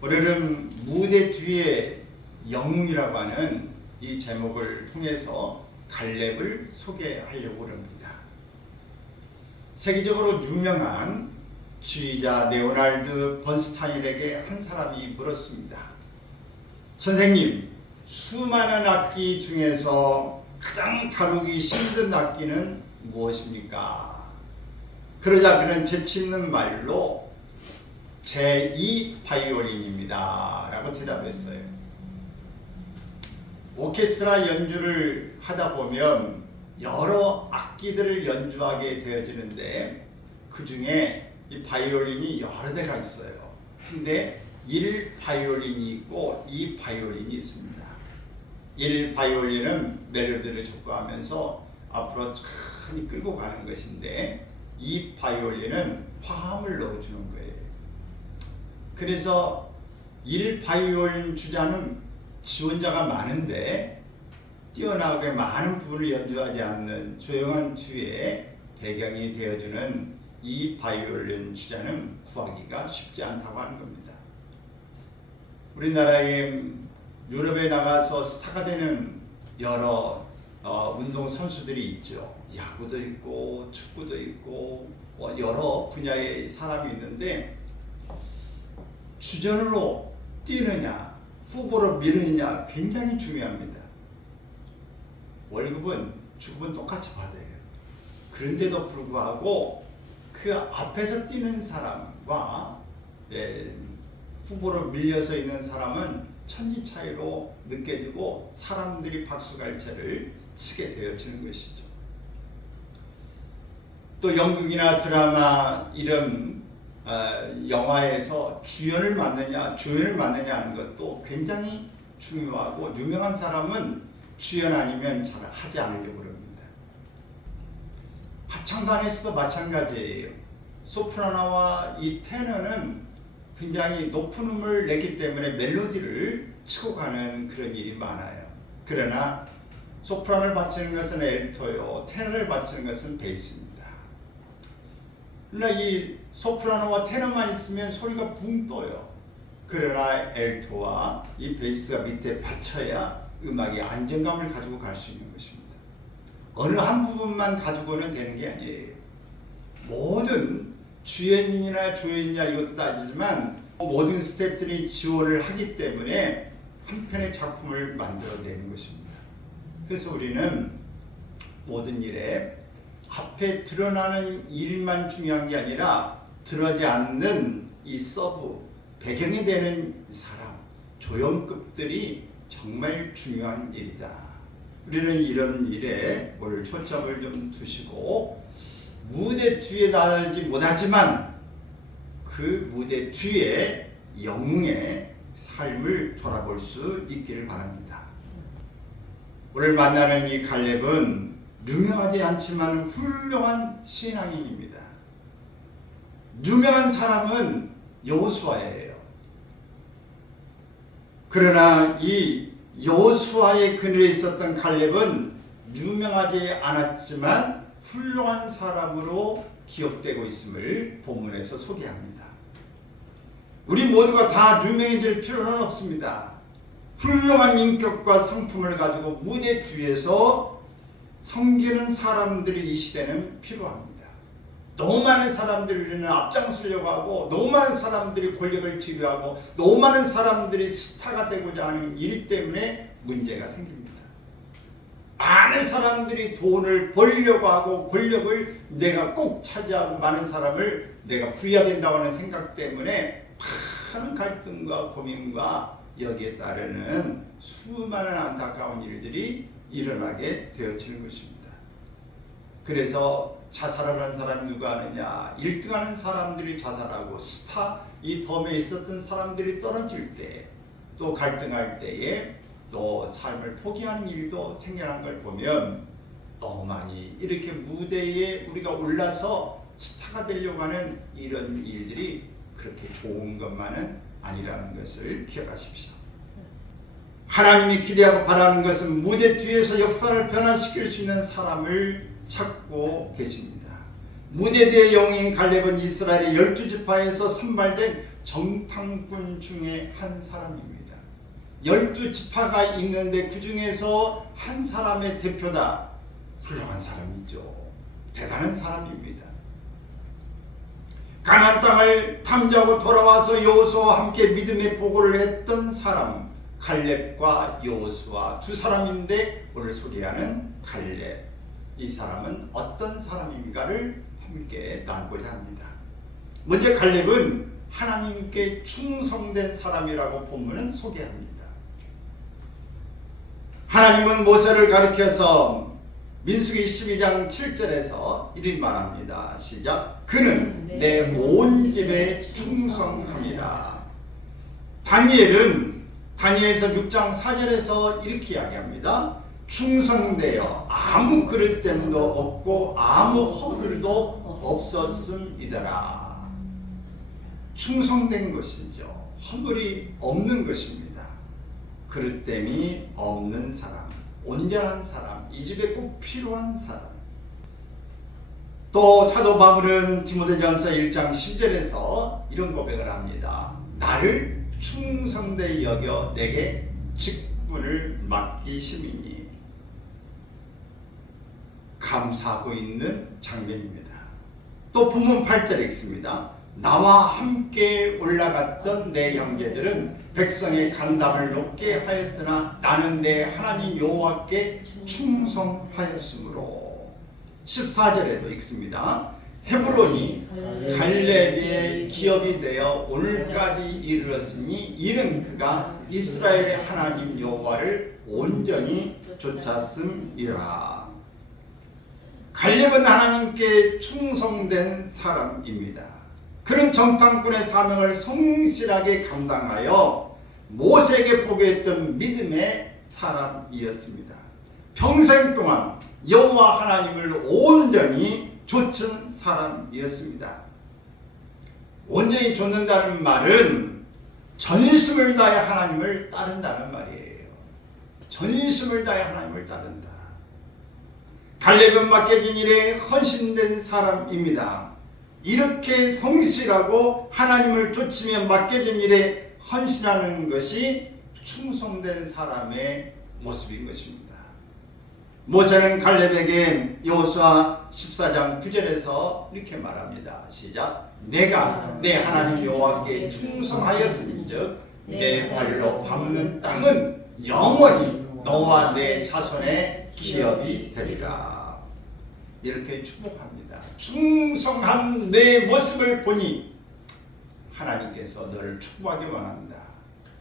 오늘은 무대 뒤의 영웅이라고 하는 이 제목을 통해서 갈렙을 소개하려고 합니다. 세계적으로 유명한 지휘자 레오날드 번스타인에게 한 사람이 물었습니다. 선생님, 수많은 악기 중에서 가장 다루기 힘든 악기는 무엇입니까? 그러자 그는 재치 있는 말로 제2 바이올린입니다 라고 대답했어요. 오케스트라 연주를 하다 보면 여러 악기들을 연주하게 되어지는데 그 중에 이 바이올린이 여러 대가 있어요. 근데 1 바이올린이 있고 2 바이올린이 있습니다. 1 바이올린은 멜로디를 촉구하면서 앞으로 천천히 끌고 가는 것인데 2 바이올린은 화음을 넣어주는 거예요. 그래서 1 바이올린 주자는 지원자가 많은데 뛰어나게 많은 부분을 연주하지 않는 조용한 뒤에 배경이 되어주는 2 바이올린 주자는 구하기가 쉽지 않다고 하는 겁니다. 우리나라에 유럽에 나가서 스타가 되는 여러 운동 선수들이 있죠. 야구도 있고 축구도 있고 여러 분야의 사람이 있는데 주전으로 뛰느냐 후보로 미루느냐 굉장히 중요합니다. 월급은 주급은 똑같이 받아요. 그런데도 불구하고 그 앞에서 뛰는 사람과 후보로 밀려서 있는 사람은 천지 차이로 느껴지고 사람들이 박수갈채를 치게 되어지는 것이죠. 또 연극이나 드라마 이런 영화에서 주연을 맡느냐 조연을 맡느냐 하는 것도 굉장히 중요하고 유명한 사람은 주연 아니면 잘 하지 않으려고 합니다. 합창단에서도 마찬가지예요. 소프라노와 이 테너는 굉장히 높은 음을 냈기 때문에 멜로디를 치고 가는 그런 일이 많아요. 그러나 소프라노를 바치는 것은 엘토요, 테너를 바치는 것은 베이스입니다. 그러나 이 소프라노와 테너만 있으면 소리가 붕 떠요. 그러나 엘토와 이 베이스가 밑에 받쳐야 음악의 안정감을 가지고 갈 수 있는 것입니다. 어느 한 부분만 가지고는 되는 게 아니에요. 모든 주연이나 조연이냐 이것도 따지지만 모든 스태프들이 지원을 하기 때문에 한 편의 작품을 만들어내는 것입니다. 그래서 우리는 모든 일에 앞에 드러나는 일만 중요한 게 아니라 드러나지 않는 이 서브, 배경이 되는 사람, 조연급들이 정말 중요한 일이다. 우리는 이런 일에 오늘 초점을 좀 두시고 무대 뒤에 나가지 못하지만 그 무대 뒤에 영웅의 삶을 돌아볼 수 있기를 바랍니다. 오늘 만나는 이 갈렙은 유명하지 않지만 훌륭한 신앙인입니다. 유명한 사람은 여호수아예요. 그러나 이 여호수아의 그늘에 있었던 갈렙은 유명하지 않았지만 훌륭한 사람으로 기억되고 있음을 본문에서 소개합니다. 우리 모두가 다 유명해질 필요는 없습니다. 훌륭한 인격과 성품을 가지고 무대 뒤에서 섬기는 사람들이 이 시대는 필요합니다. 너무 많은 사람들이 우리는 앞장서려고 하고 너무 많은 사람들이 권력을 지배하고 너무 많은 사람들이 스타가 되고자 하는 일 때문에 문제가 생깁니다. 많은 사람들이 돈을 벌려고 하고 권력을 내가 꼭 차지하고 많은 사람을 내가 부여야 된다고 하는 생각 때문에 많은 갈등과 고민과 여기에 따르는 수많은 안타까운 일들이 일어나게 되어지는 것입니다. 그래서 자살을 한 사람이 누가 하느냐, 1등하는 사람들이 자살하고 스타 이 덤에 있었던 사람들이 떨어질 때 또 갈등할 때에 또 삶을 포기하는 일도 생겨난 걸 보면 너무 많이 이렇게 무대에 우리가 올라서 스타가 되려고 하는 이런 일들이 그렇게 좋은 것만은 아니라는 것을 기억하십시오. 하나님이 기대하고 바라는 것은 무대 뒤에서 역사를 변화시킬 수 있는 사람을 찾고 계십니다. 무대 뒤의 영웅인 갈렙은 이스라엘의 12지파에서 선발된 정탐꾼 중에 한 사람입니다. 12지파가 있는데 그 중에서 한 사람의 대표다. 훌륭한 사람이죠. 대단한 사람입니다. 가나안 땅을 탐지하고 돌아와서 여호수아와 함께 믿음의 보고를 했던 사람, 갈렙과 여호수아 두 사람인데 오늘 소개하는 갈렙, 이 사람은 어떤 사람인가를 함께 나누고자 합니다. 먼저 갈렙은 하나님께 충성된 사람이라고 본문은 소개합니다. 하나님은 모세를 가리켜서 민수기 12장 7절에서 이렇게 말합니다. 시작. 그는 내 온 집에 충성함이라. 다니엘서 6장 4절에서 이렇게 이야기합니다. 충성되어 아무 그릇됨도 없고 아무 허물도 없었음이더라. 충성된 것이죠. 허물이 없는 것입니다. 그릇됨이 없는 사람, 온전한 사람, 이 집에 꼭 필요한 사람. 또 사도 바울은 디모데전서 1장 10절에서 이런 고백을 합니다. 나를 충성되이 여겨 내게 직분을 맡기심이니. 감사하고 있는 장면입니다. 또 본문 8절에 있습니다. 나와 함께 올라갔던 내 형제들은 백성의 간담을 높게 하였으나 나는 내 하나님 여호와께 충성하였으므로. 14절에도 있습니다. 헤브론이 갈렙의 기업이 되어 오늘까지 이르렀으니 이는 그가 이스라엘의 하나님 여호와를 온전히 좇았음이라. 갈렙은 하나님께 충성된 사람입니다. 그는 정탐꾼의 사명을 성실하게 감당하여 모세에게 보고했던 믿음의 사람이었습니다. 평생 동안 여호와 하나님을 온전히 좇은 사람이었습니다. 온전히 좇는다는 말은 전심을 다해 하나님을 따른다는 말이에요. 전심을 다해 하나님을 따른다. 갈렙은 맡겨진 일에 헌신된 사람입니다. 이렇게 성실하고 하나님을 좇으며 맡겨진 일에 헌신하는 것이 충성된 사람의 모습인 것입니다. 모세는 갈렙에게 여호수아 14장 9절에서 이렇게 말합니다. 시작. 내가 내 하나님 여호와께 충성하였은즉 내 발로 밟는 땅은 영원히 너와 내 자손의 기업이 되리라. 이렇게 축복합니다. 충성한 내 모습을 보니 하나님께서 너를 축복하기 원한다.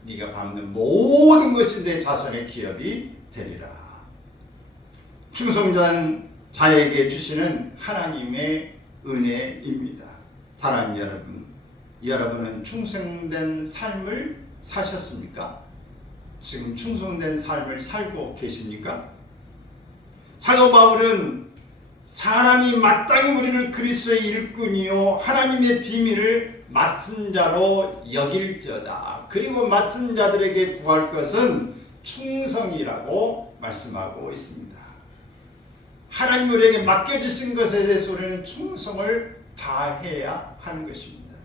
네가 밟는 모든 것이 내 자손의 기업이 되리라. 충성된 자에게 주시는 하나님의 은혜입니다. 사랑하는 여러분, 여러분은 충성된 삶을 사셨습니까? 지금 충성된 삶을 살고 계십니까? 사도 바울은 사람이 마땅히 우리를 그리스도의 일꾼이요 하나님의 비밀을 맡은 자로 여길저다. 그리고 맡은 자들에게 구할 것은 충성이라고 말씀하고 있습니다. 하나님 우리에게 맡겨주신 것에 대해서 우리는 충성을 다해야 하는 것입니다.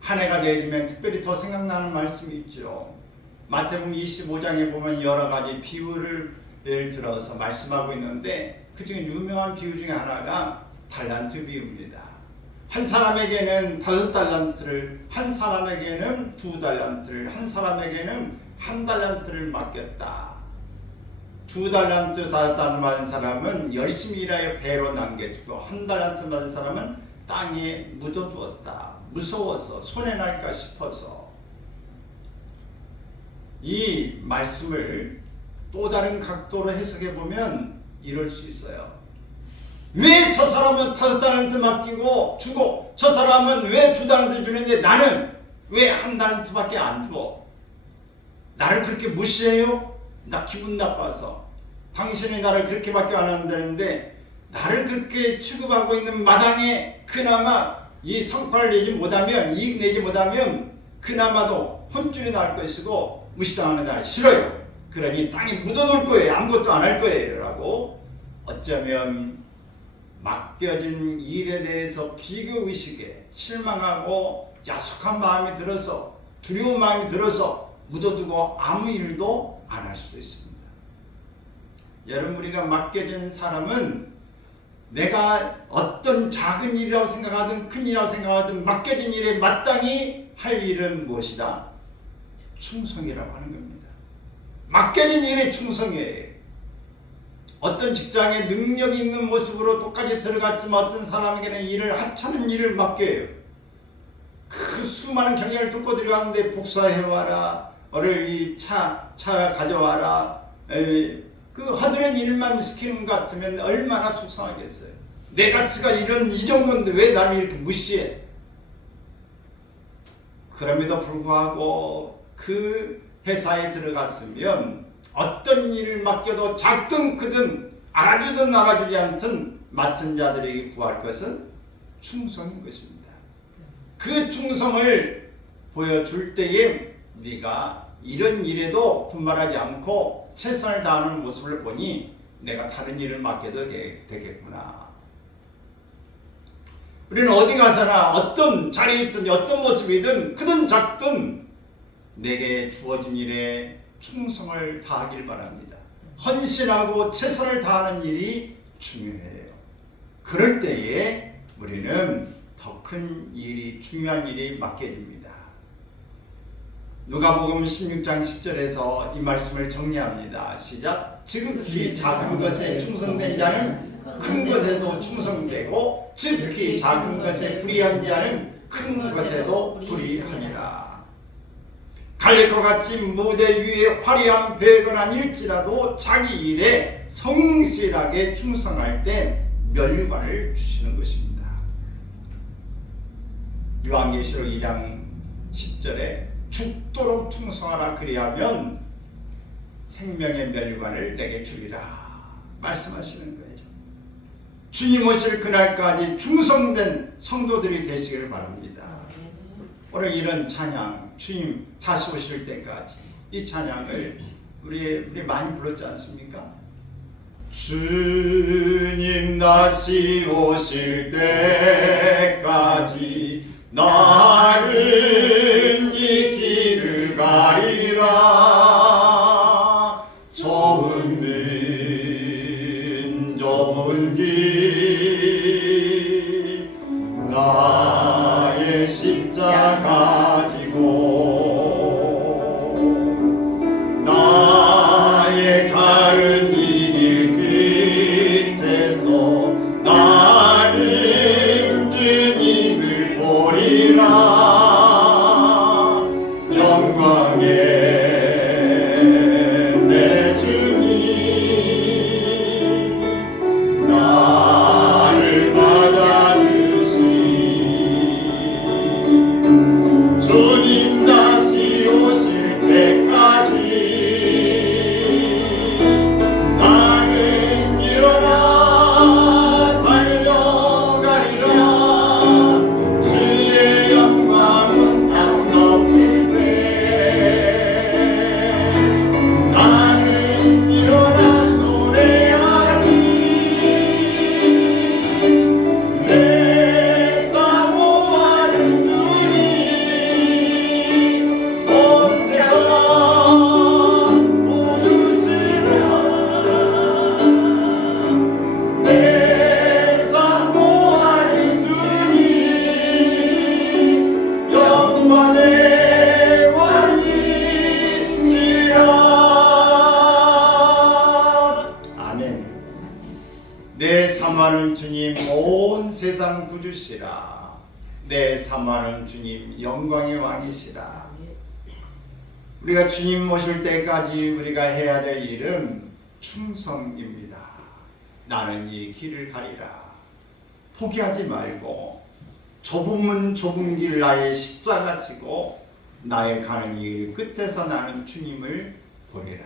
한 해가 되어지면 특별히 더 생각나는 말씀이 있죠. 마태복음 25장에 보면 여러 가지 비유를 들어서 말씀하고 있는데 그 중에 유명한 비유 중에 하나가 달란트 비유입니다. 한 사람에게는 5달란트를, 한 사람에게는 2달란트를, 한 사람에게는 1달란트를 맡겼다. 2달란트, 5달란트 받은 사람은 열심히 일하여 배로 남겼고 1달란트 받은 사람은 땅에 묻어두었다. 무서워서 손해 날까 싶어서. 이 말씀을 또 다른 각도로 해석해 보면 이럴 수 있어요. 왜 저 사람은 5달란트 맡기고 주고 저 사람은 왜 2달란트 주는데 나는 왜 1달란트밖에 안 줘? 나를 그렇게 무시해요? 나 기분 나빠서. 당신이 나를 그렇게밖에 안 한다는데 나를 그렇게 취급하고 있는 마당에 그나마 이 성과를 내지 못하면, 이익 내지 못하면 그나마도 혼쭐이 날 것이고 무시당하는 날 싫어요. 그러니 땅에 묻어놓을 거예요. 아무것도 안 할 거예요. 라고 어쩌면 맡겨진 일에 대해서 비교의식에 실망하고 야속한 마음이 들어서 두려운 마음이 들어서 묻어두고 아무 일도 안 할 수도 있습니다. 여러분, 우리가 맡겨진 사람은 내가 어떤 작은 일이라고 생각하든 큰 일이라고 생각하든 맡겨진 일에 마땅히 할 일은 무엇이다? 충성이라고 하는 겁니다. 맡겨진 일에 충성해요. 어떤 직장에 능력이 있는 모습으로 똑같이 들어갔지만 어떤 사람에게는 일을 하찮은 일을 맡겨요. 그 수많은 경력을 뚫고 들어가는데 복사해와라, 오늘 이 차 가져와라, 그 허드렛 일만 시키는 것 같으면 얼마나 속상하겠어요. 내 가치가 이 정도인데 왜 나를 이렇게 무시해? 그럼에도 불구하고 그 회사에 들어갔으면 어떤 일을 맡겨도 작든 크든 알아주든 알아주지 않든 맡은 자들에게 구할 것은 충성인 것입니다. 그 충성을 보여줄 때에 네가 이런 일에도 군말하지 않고 최선을 다하는 모습을 보니 내가 다른 일을 맡겨도 되겠구나. 우리는 어디 가서나 어떤 자리에 있든 어떤 모습이든 크든 작든 내게 주어진 일에 충성을 다하길 바랍니다. 헌신하고 최선을 다하는 일이 중요해요. 그럴 때에 우리는 더 큰 일이, 중요한 일이 맡겨집니다. 누가복음 16장 10절에서 이 말씀을 정리합니다. 시작. 지극히 작은 것에 충성된 자는 큰 것에도 충성되고 지극히 작은 것에 불의한 자는 큰 것에도 불의하니라. 갈렙과 같이 무대 위에 화려한 배가 아닐지라도 자기 일에 성실하게 충성할 때 면류관을 주시는 것입니다. 요한계시록 2장 10절에 죽도록 충성하라, 그리하면 생명의 면류관을 내게 주리라 말씀하시는 거예요. 주님 오실 그날까지 충성된 성도들이 되시기를 바랍니다. 오늘 이런 찬양, 주님 다시 오실 때까지, 이 찬양을 우리 많이 불렀지 않습니까? 주님 다시 오실 때까지 나는 이 길을 가리라. 좁은 길 나의 십자가 지고 나의 가는 이 길 끝에서 나는 주님을 보리라. 영광의 내 주님 나를 맞아주시니 주님 다시 오실 때까지 나는 일어나 달려가리라. 주의 영광은 땅 덮일 때 나는 일어나 노래하리. 내 사모하는 주님 온 세상 부르시라. 내 사모하는 주님 영광의 왕이시라. 아멘. 내 사모하는 주님 온 세상 구주시라. 내 사모하는 주님 영광의 왕이시라. 우리가 주님 모실 때까지 우리가 해야 될 일은 충성입니다. 나는 이 길을 가리라. 포기하지 말고 좁은 길 나의 십자가 지고 나의 가는 이 길 끝에서 나는 주님을 보리라.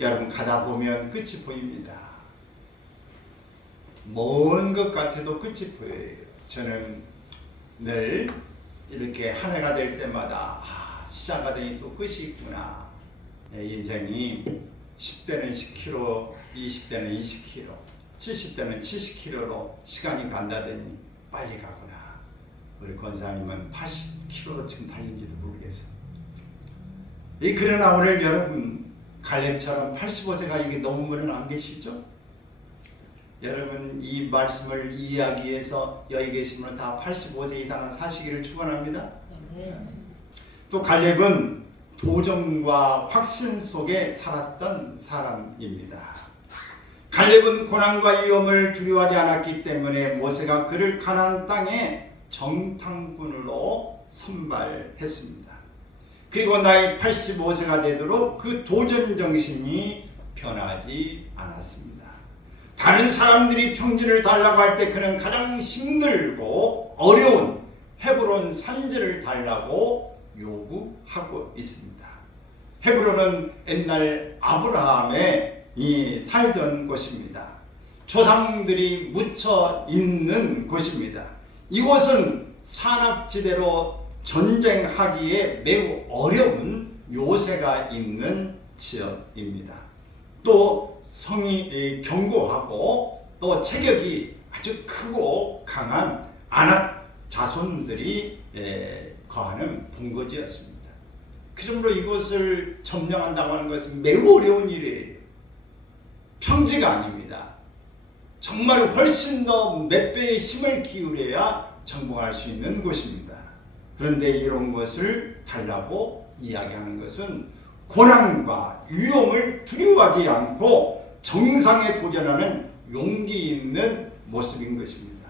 여러분, 가다 보면 끝이 보입니다. 먼 것 같아도 끝이 보여요. 저는 늘 이렇게 한 해가 될 때마다 시작하더니 또 끝이 있구나. 내 인생이 10대는 10km, 20대는 20km, 70대는 70km로 시간이 간다더니 빨리 가구나. 우리 권사님은 80km로 지금 달린지도 모르겠어. 그러나 오늘 여러분 갈렙처럼 85세가 이게 넘으면 안 계시죠? 여러분 이 말씀을 이해하기 위해서 여기 계신 분은 다 85세 이상은 사시기를 축원합니다. 또 갈렙은 도전과 확신 속에 살았던 사람입니다. 갈렙은 고난과 위험을 두려워하지 않았기 때문에 모세가 그를 가나안 땅에 정탐꾼으로 선발했습니다. 그리고 나이 85세가 되도록 그 도전 정신이 변하지 않았습니다. 다른 사람들이 평지를 달라고 할 때 그는 가장 힘들고 어려운 헤브론 산지를 달라고 요구하고 있습니다. 헤브론은 옛날 아브라함의 살던 곳입니다. 조상들이 묻혀 있는 곳입니다. 이곳은 산악지대로 전쟁하기에 매우 어려운 요새가 있는 지역입니다. 또 성이 견고하고 또 체격이 아주 크고 강한 아낙 자손들이 거하는 본거지였습니다. 그러므로 이곳을 점령한다고 하는 것은 매우 어려운 일이에요. 평지가 아닙니다. 정말 훨씬 더 몇 배의 힘을 기울여야 정복할 수 있는 곳입니다. 그런데 이런 것을 달라고 이야기하는 것은 고난과 위험을 두려워하지 않고 정상에 도전하는 용기 있는 모습인 것입니다.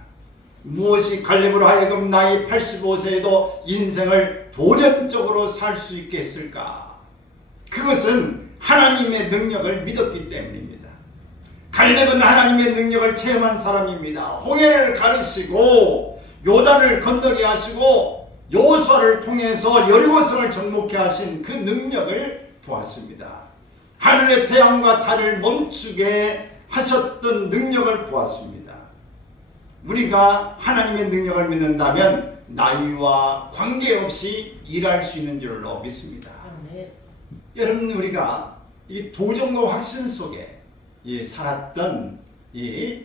무엇이 갈렙으로 하여금 나이 85세에도 인생을 도전적으로 살 수 있게 했을까? 그것은 하나님의 능력을 믿었기 때문입니다. 갈렙은 하나님의 능력을 체험한 사람입니다. 홍해를 가르시고 요단을 건너게 하시고 여호수아를 통해서 여리고성을 정복케 하신 그 능력을 보았습니다. 하늘의 태양과 달을 멈추게 하셨던 능력을 보았습니다. 우리가 하나님의 능력을 믿는다면 나이와 관계없이 일할 수 있는 줄로 믿습니다. 여러분 우리가 이 도전과 확신 속에 살았던 이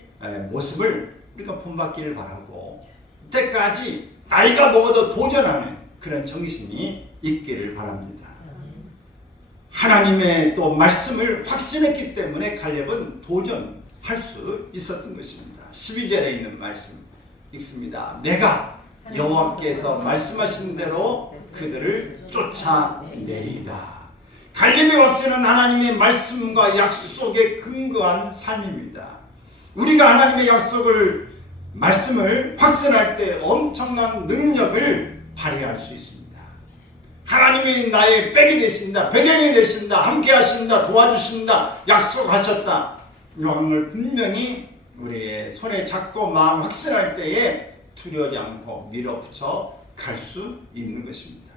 모습을 우리가 본받기를 바라고 그때까지 나이가 먹어도 도전하는 그런 정신이 있기를 바랍니다. 하나님의 또 말씀을 확신했기 때문에 갈렙은 도전할 수 있었던 것입니다. 12절에 있는 말씀 읽습니다. 내가 여호와께서 말씀하신 대로 그들을 쫓아내리다. 갈렙의 확신은 하나님의 말씀과 약속에 근거한 삶입니다. 우리가 하나님의 약속을 말씀을 확신할 때 엄청난 능력을 발휘할 수 있습니다. 하나님이 나의 백이 되신다, 배경이 되신다, 함께 하신다, 도와주신다, 약속하셨다. 이걸 분명히 우리의 손에 잡고 마음 확신할 때에 두려워하지 않고 밀어붙여 갈 수 있는 것입니다.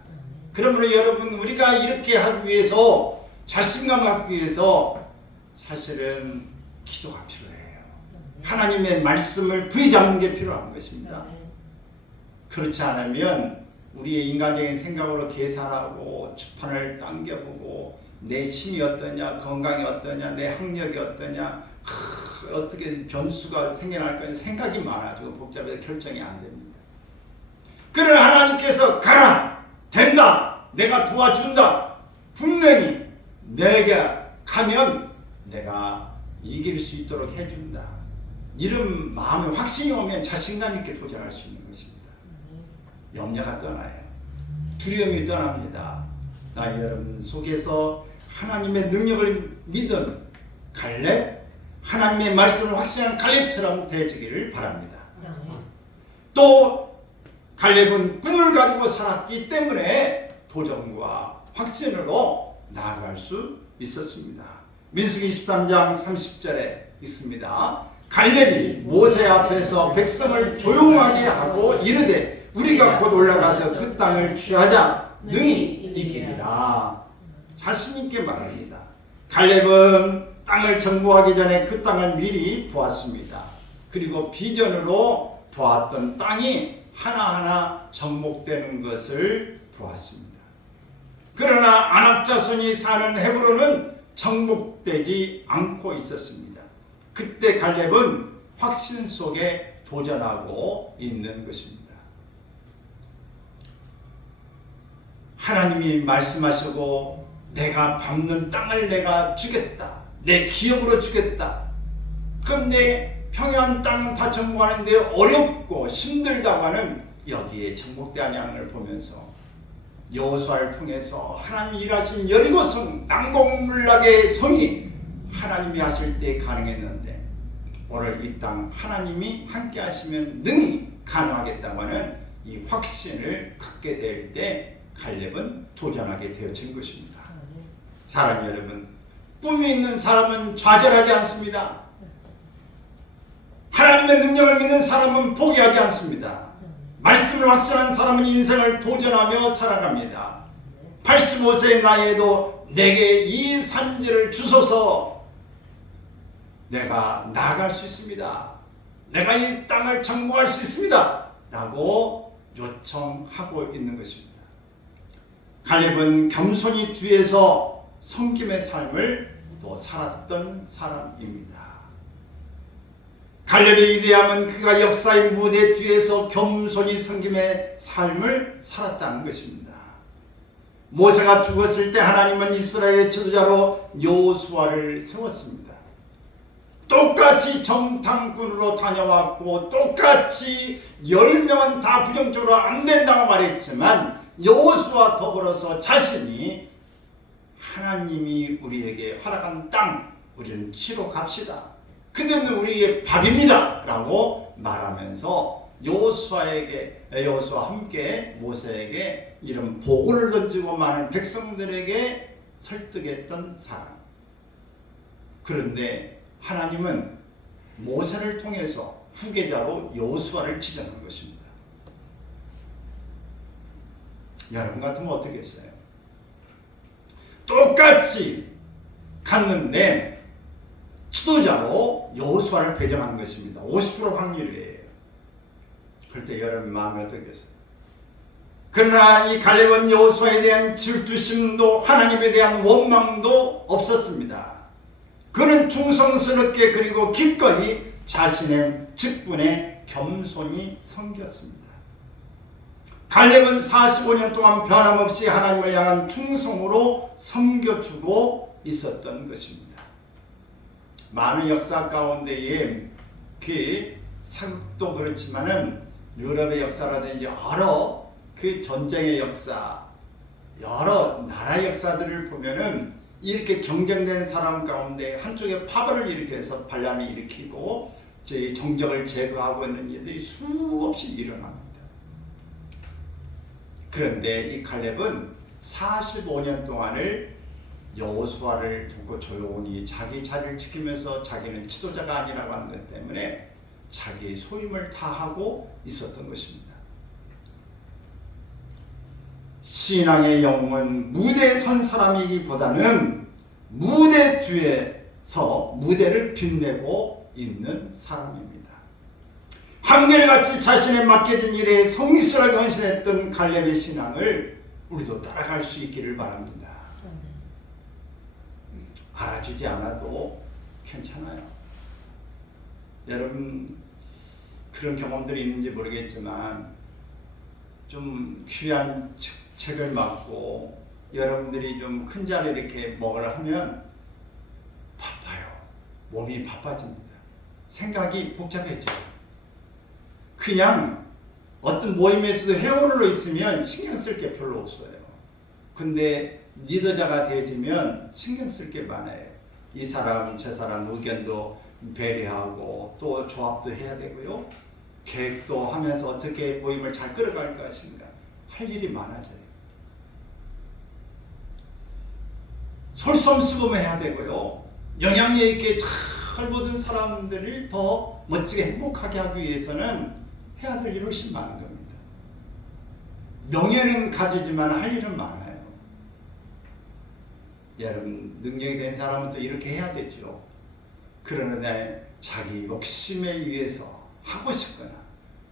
그러므로 여러분 우리가 이렇게 하기 위해서 자신감 갖기 위해서 사실은 기도가 필요해요. 하나님의 말씀을 부여잡는 게 필요한 것입니다. 그렇지 않으면 우리의 인간적인 생각으로 계산하고 주판을 당겨보고 내 힘이 어떠냐, 건강이 어떠냐, 내 학력이 어떠냐, 어떻게 변수가 생겨날 거냐 생각이 많아지고 복잡해서 결정이 안 됩니다. 그러나 하나님께서 가라! 된다! 내가 도와준다! 분명히 내가 가면 내가 이길 수 있도록 해준다. 이런 마음의 확신이 오면 자신감 있게 도전할 수 있는 것입니다. 염려가 떠나요. 두려움이 떠납니다. 나 여러분 속에서 하나님의 능력을 믿은 갈렙, 하나님의 말씀을 확신한 갈렙처럼 되어지기를 바랍니다. 또 갈렙은 꿈을 가지고 살았기 때문에 도전과 확신으로 나아갈 수 있었습니다. 민수기 23장 30절에 있습니다. 갈렙이 모세 앞에서 백성을 조용하게 하고 이르되 우리가 곧 올라가서 그 땅을 취하자 능히 이기리라. 자신 있게 말합니다. 갈렙은 땅을 정복하기 전에 그 땅을 미리 보았습니다. 그리고 비전으로 보았던 땅이 하나하나 정복되는 것을 보았습니다. 그러나 아낙 자손이 사는 헤브론은 정복되지 않고 있었습니다. 그때 갈렙은 확신 속에 도전하고 있는 것입니다. 하나님이 말씀하시고 내가 밟는 땅을 내가 주겠다. 내 기업으로 주겠다. 그런데 평야한 땅 다 정복하는데 어렵고 힘들다고 하는 여기에 정복된 양을 보면서 여호수아를 통해서 하나님이 일하신 여리고성 난공불락의 성이 하나님이 하실 때 가능했는데 오늘 이 땅 하나님이 함께 하시면 능히 가능하겠다고 하는 이 확신을 갖게 될 때 갈렙은 도전하게 되어진 것입니다. 사랑하는 여러분, 꿈이 있는 사람은 좌절하지 않습니다. 하나님의 능력을 믿는 사람은 포기하지 않습니다. 말씀을 확신하는 사람은 인생을 도전하며 살아갑니다. 85세의 나이에도 내게 이 산지를 주소서, 내가 나아갈 수 있습니다. 내가 이 땅을 정복할 수 있습니다. 라고 요청하고 있는 것입니다. 갈렙은 겸손히 뒤에서 섬김의 삶을 또 살았던 사람입니다. 갈렙의 위대함은 그가 역사의 무대 뒤에서 겸손히 섬김의 삶을 살았다는 것입니다. 모세가 죽었을 때 하나님은 이스라엘의 지도자로 여호수아를 세웠습니다. 똑같이 정탐꾼으로 다녀왔고 똑같이 10명은 다 부정적으로 안 된다고 말했지만 여호수아와 더불어서 자신이 하나님이 우리에게 허락한 땅 우리는 치러 갑시다. 그들은 우리의 밥입니다. 라고 말하면서 여호수아와 함께 모세에게 이런 보고를 던지고 많은 백성들에게 설득했던 사람. 그런데 하나님은 모세를 통해서 후계자로 여호수아를 지정한 것입니다. 여러분 같으면 어떻게 했어요? 똑같이 갔는데 지도자로 여호수아를 배정한 것입니다. 50% 확률이에요. 그럴 때 여러분 마음이 어떻겠어요? 그러나 이 갈렙은 여호수아에 대한 질투심도 하나님에 대한 원망도 없었습니다. 그는 충성스럽게 그리고 기꺼이 자신의 직분에 겸손히 섬겼습니다. 갈렙은 45년 동안 변함없이 하나님을 향한 충성으로 섬겨주고 있었던 것입니다. 많은 역사 가운데에 그 사극도 그렇지만은 유럽의 역사라든지 여러 그 전쟁의 역사, 여러 나라의 역사들을 보면은 이렇게 경쟁된 사람 가운데 한쪽에 파벌을 일으켜서 반란을 일으키고 정적을 제거하고 있는 일들이 수없이 일어납니다. 그런데 이 갈렙은 45년 동안을 여호수아를 두고 조용히 자기 자리를 지키면서 자기는 지도자가 아니라고 하는 것 때문에 자기 소임을 다하고 있었던 것입니다. 신앙의 영웅은 무대에 선 사람이기보다는 무대 뒤에서 무대를 빛내고 있는 사람입니다. 한결같이 자신의 맡겨진 일에 성실하게 헌신했던 갈렙의 신앙을 우리도 따라갈 수 있기를 바랍니다. 알아주지 않아도 괜찮아요. 여러분 그런 경험들이 있는지 모르겠지만 좀 귀한 책을 맡고 여러분들이 좀 큰 자리를 이렇게 먹으려 하면 바빠요. 몸이 바빠집니다. 생각이 복잡해져요. 그냥 어떤 모임에서도 회원으로 있으면 신경 쓸 게 별로 없어요. 근데 리더자가 되어지면 신경 쓸 게 많아요. 이 사람 저 사람 의견도 배려하고 또 조합도 해야 되고요. 계획도 하면서 어떻게 모임을 잘 끌어갈 것인가 할 일이 많아져요. 솔선수범해야 되고요. 영향력 있게 잘 모든 사람들을 더 멋지게 행복하게 하기 위해서는 해야 될 일이 훨씬 많은 겁니다. 명예는 가지지만 할 일은 많아요. 여러분 능력이 된 사람은 또 이렇게 해야 되죠. 그러는데 자기 욕심에 의해서 하고 싶거나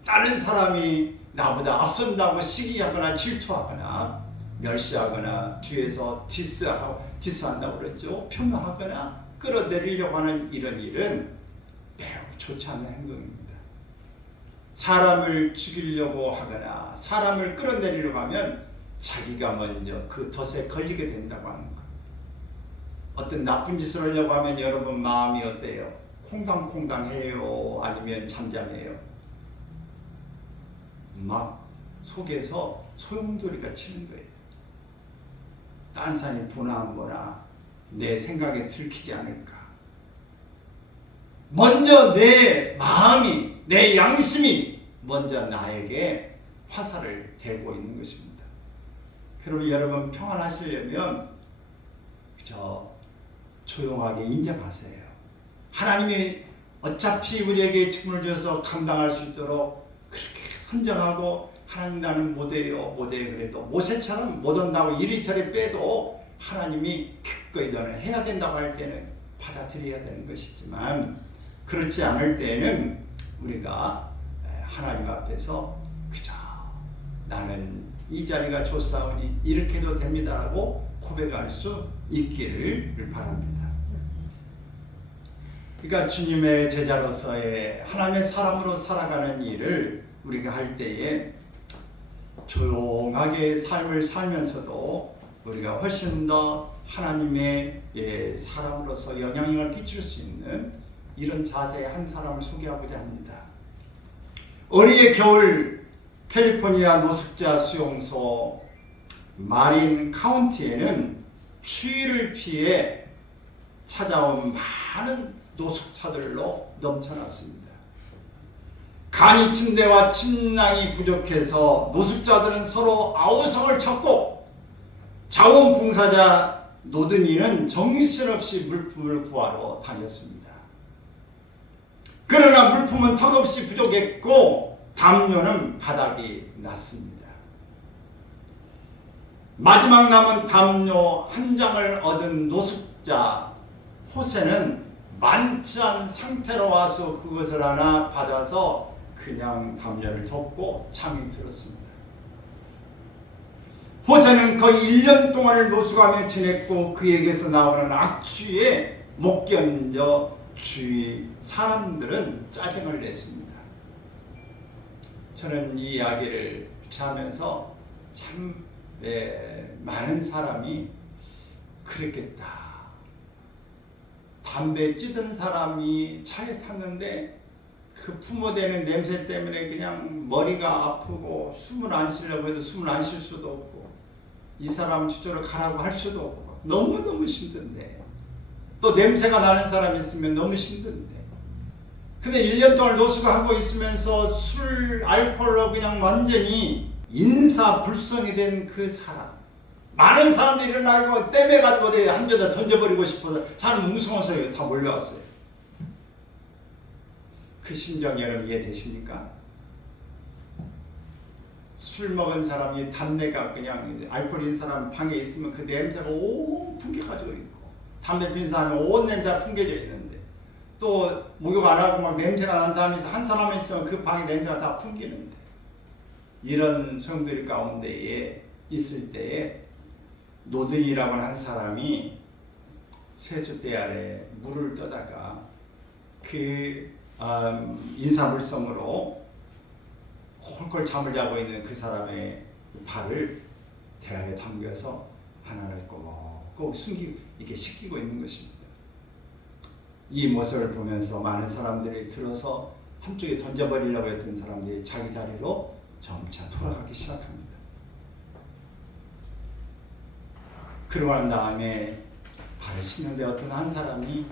다른 사람이 나보다 앞선다고 시기하거나 질투하거나 멸시하거나 뒤에서 디스한다고 그랬죠. 폄하하거나 끌어내리려고 하는 이런 일은 매우 좋지 않은 행동입니다. 사람을 죽이려고 하거나 사람을 끌어내리려고 하면 자기가 먼저 그 덫에 걸리게 된다고 하는 것. 어떤 나쁜 짓을 하려고 하면 여러분 마음이 어때요? 콩당콩당해요? 아니면 잠잠해요? 막 속에서 소용돌이가 치는 거예요. 딴 사람이 보나 안 보나 내 생각에 들키지 않을까. 먼저 내 마음이, 내 양심이 먼저 나에게 화살을 대고 있는 것입니다. 그리고 여러분 평안하시려면 그저 조용하게 인정하세요. 하나님이 어차피 우리에게 책임을 져서 감당할 수 있도록 그렇게 선정하고 하나님 나는 못해요 그래도 모세처럼 못한다고 이리저리 빼도 하나님이 기꺼이 너는 해야 된다고 할 때는 받아들여야 되는 것이지만 그렇지 않을 때는 우리가 하나님 앞에서 그저 나는 이 자리가 좋사오니 이렇게 해도 됩니다라고 고백할 수 있기를 바랍니다. 그러니까 주님의 제자로서의 하나님의 사람으로 살아가는 일을 우리가 할 때에 조용하게 삶을 살면서도 우리가 훨씬 더 하나님의 사람으로서 영향력을 끼칠 수 있는 이런 자세의 한 사람을 소개하고자 합니다. 어리의 겨울 캘리포니아 노숙자 수용소 마린 카운티에는 추위를 피해 찾아온 많은 노숙자들로 넘쳐났습니다. 간이 침대와 침낭이 부족해서 노숙자들은 서로 아우성을 쳤고 자원봉사자 노든이는 정신없이 물품을 구하러 다녔습니다. 그러나 물품은 턱없이 부족했고 담요는 바닥이 났습니다. 마지막 남은 담요 한 장을 얻은 노숙자 호세는 만취한 상태로 와서 그것을 하나 받아서 그냥 담요를 덮고 잠이 들었습니다. 호세는 거의 1년 동안을 노숙하며 지냈고 그에게서 나오는 악취에 못 견뎌 주위 사람들은 짜증을 냈습니다. 저는 이 이야기를 하면서 참 많은 사람이 그랬겠다. 담배 찌든 사람이 차에 탔는데 그 품어대는 냄새 때문에 그냥 머리가 아프고 숨을 안 쉬려고 해도 숨을 안 쉴 수도 없고 이 사람 저쪽으로 가라고 할 수도 없고 너무너무 힘든데 또 냄새가 나는 사람이 있으면 너무 힘든데 근데 1년 동안 노숙하고 있으면서 술, 알코올로 그냥 완전히 인사불성이 된 그 사람 많은 사람들이 일어나고 땜해가지고 한 저다 던져버리고 싶어서 사람 웅성해서 다 몰려왔어요. 그 심정 여러분 이해되십니까? 술 먹은 사람이 담배가 그냥 알코올인 사람 방에 있으면 그 냄새가 온 풍겨가지고 있고 담배 핀 사람이 온 냄새가 풍겨져 있는데 또 목욕 안 하고 막 냄새가 나는 사람이 있어 한 사람이 있으면 그 방에 냄새가 다 풍기는데 이런 소용돌이 가운데에 있을 때에 노든이라고 하는 사람이 세숫대 아래 물을 떠다가 그 인사불성으로 콜콜 잠을 자고 있는 그 사람의 발을 대야에 담겨서 하나를 꼭 숨기고 이렇게 씻기고 있는 것입니다. 이 모습을 보면서 많은 사람들이 들어서 한쪽에 던져버리려고 했던 사람들이 자기 자리로 점차 돌아가기 시작합니다. 그러고 난 다음에 발을 씻는데 어떤 한 사람이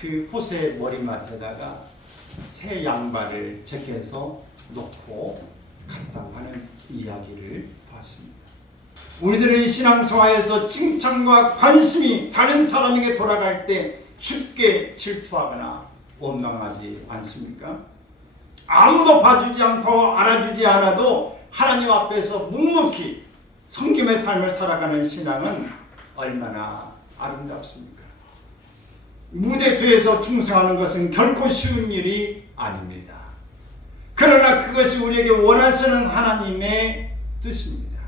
그 호세의 머리맡에다가 새 양발을 제껴서 놓고 갔다고 하는 이야기를 봤습니다. 우리들의 신앙생활에서 칭찬과 관심이 다른 사람에게 돌아갈 때 쉽게 질투하거나 원망하지 않습니까? 아무도 봐주지 않고 알아주지 않아도 하나님 앞에서 묵묵히 섬김의 삶을 살아가는 신앙은 얼마나 아름답습니까? 무대 뒤에서 충성하는 것은 결코 쉬운 일이 아닙니다. 그러나 그것이 우리에게 원하시는 하나님의 뜻입니다.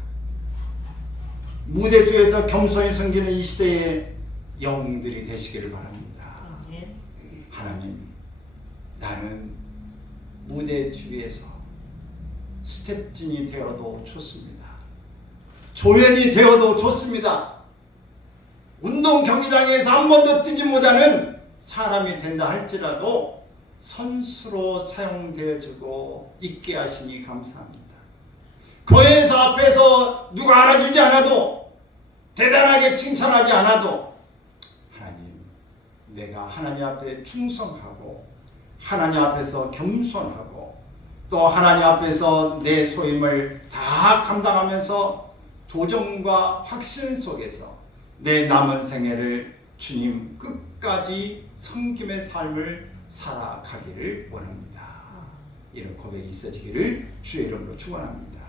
무대 뒤에서 겸손히 섬기는 이 시대의 영웅들이 되시기를 바랍니다. 하나님, 나는 무대 뒤에서 스텝진이 되어도 좋습니다. 조연이 되어도 좋습니다. 운동 경기장에서 한 번도 뛰지 못하는 사람이 된다 할지라도 선수로 사용되어지고 있게 하시니 감사합니다. 교회에서 앞에서 누가 알아주지 않아도, 대단하게 칭찬하지 않아도, 하나님, 내가 하나님 앞에 충성하고 하나님 앞에서 겸손하고 또 하나님 앞에서 내 소임을 다 감당하면서 도전과 확신 속에서 내 남은 생애를 주님 끝까지 섬김의 삶을 살아가기를 원합니다. 이런 고백이 있어지기를 주의 이름으로 축원합니다.